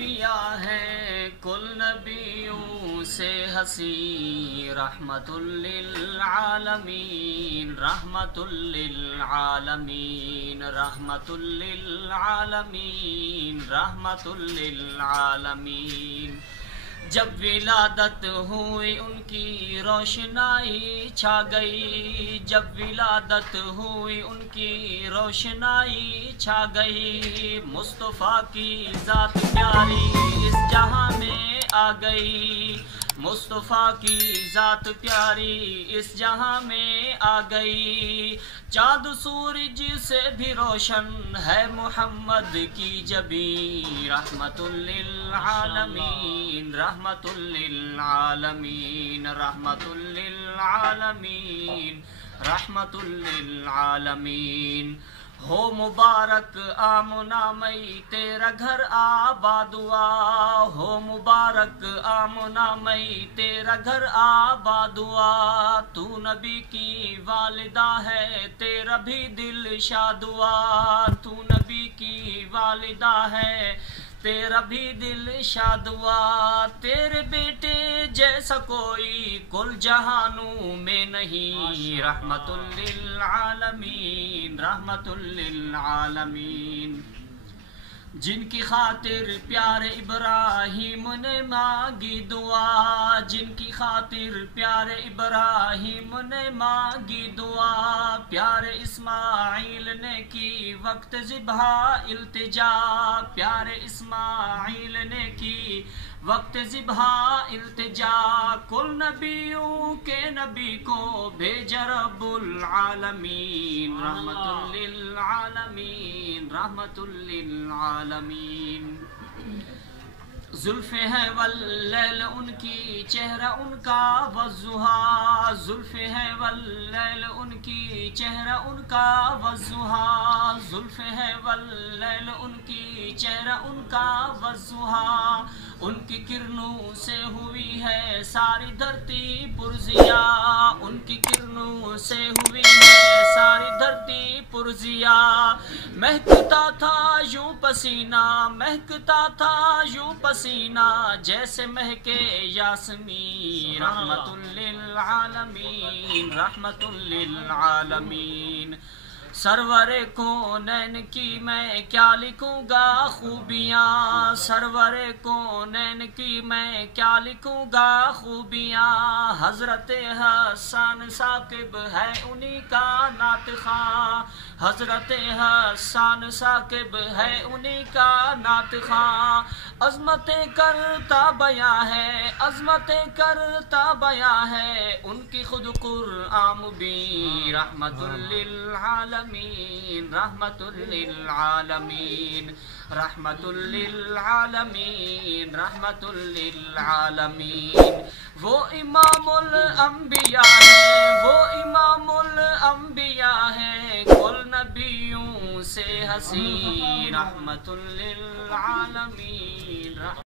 انبیاء ہیں کل نبیوں سے ہنسی، رحمت للعالمین رحمت للعالمین رحمت للعالمین رحمت للعالمین۔ جب ولادت ہوئی ان کی روشنائی چھا گئی، جب ولادت ہوئی ان کی روشنائی چھا گئی، مصطفیٰ کی ذات پیاری اس جہاں میں آ گئی، مصطفیٰ کی ذات پیاری اس جہاں میں آ گئی۔ چاند سورج سے بھی روشن ہے محمد کی جبیں، رحمت للعالمین رحمت للعالمین رحمت للعالمین رحمت للعالمین۔ ہو مبارک آمنہ مئی تیرا گھر آباد ہوا، ہو مبارک آمنہ مئی تیرا گھر آباد ہوا، تو نبی کی والدہ ہے تیرا بھی دل شاد ہوا، تو نبی کی والدہ ہے تیرا بھی دل شاد ہوا، تیرے بیٹے جیسا کوئی کل جہانوں میں نہیں، رحمت للعالمین رحمت للعالمین۔ جن کی خاطر پیارے ابراہیم نے مانگی دعا، جن کی خاطر پیارے ابراہیم نے مانگی دعا، پیارے اسماعیل نے کی وقت ذبح التجا، پیارے اسماعیل نے کی وقت ذبح التجا، کل نبیوں کے نبی کو بھیجا رب العالمین، رحمت للعالمین رحمت للعالمین۔ زلف ہے واللیل ان کی چہرہ ان کا والضحیٰ، زلف ہے واللیل ان کی چہرہ ان کا والضحیٰ، زلف ہے واللیل ان کی چہرہ ان کا والضحیٰ، ان کی کرنوں سے ہوئی ہے ساری دھرتی پرضیاء، ان کی کرنوں سے ہوئی ہے ساری دھرتی پرضیاء، مہکتا تھا یوں پسینہ مہکتا تھا یوں پسینہ جیسے مہکے یاسمین، رحمت للعالمین رحمت للعالمین۔ سرور کونین کی میں کیا لکھوں گا خوبیاں، سرور کونین کی میں کیا لکھوں گا خوبیاں، حضرت حسن ثاقب ہے انہی کا نعت خواں، حضرت حسن ثاقب ہے انہی کا نعت خواں، عظمتیں کرتا بیاں ہے عظمتیں کرتا بیاں ہے ان کی خود قرآن مبین، رحمت للعالمین رحمت للعالمین رحمت للعالمین رحمت للعالمین۔ وہ امام الانبیاء ہے وہ امام الانبیاء ہے کل نبیوں سے ہنسی، رحمت للعالمین۔